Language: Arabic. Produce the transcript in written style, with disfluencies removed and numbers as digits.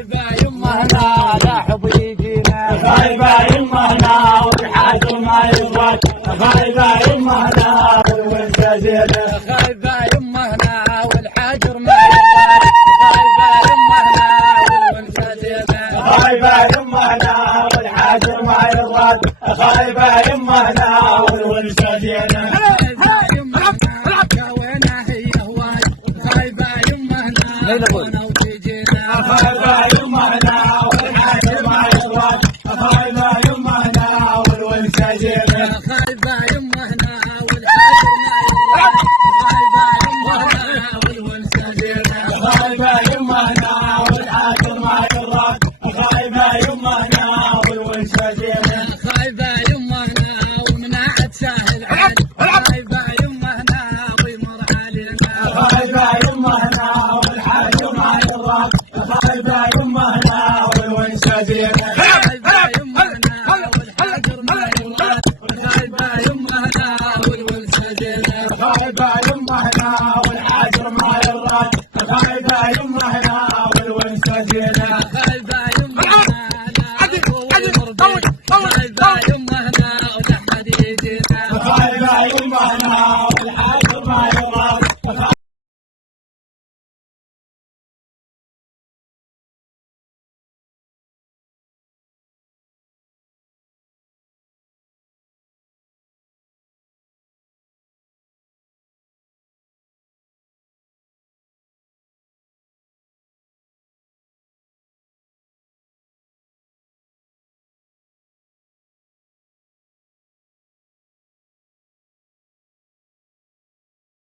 خايبة يمه هنا لا حب يجينا، خايبة يمه هنا والحاجر ما يزواج، خايبة يمه هنا والونسة زينة، خايبة يمه هنا والحاجر ما يزواج، خايبة يمه هنا والونسة زينة، خايبة يمه هنا والحاجر ما يزواج، خايبة يمه هنا والونسة زينة. خايبة يمه هنا كونها هي هواي، خايبة يمه هنا وانا وتجينا، خايبة يمه هنا والحاجر ما يزواج، خايبة يمه هنا والونسة زينة. خايبة يمه هنا والحاجر ما يزواج، خايبة يمه هنا والونسة زينة، خايبة يمه هنا والحاجر ما يزواج، خايبة يمه هنا والونسة زينة. خايبة يمه هنا ومنعت ساهل عال، خايبة يمه هنا ويمر علينا، خايبة يمه هنا والحاجر ما يزواج، خايبة يمه هنا والونسة زينة. خايبة يمه هنا والحاجر ما يزواج، خايبة يمه هنا والونسة زينة، خايبة يمه هنا والحاجر ما يزواج، خايبة يمه هنا والونسة زينة.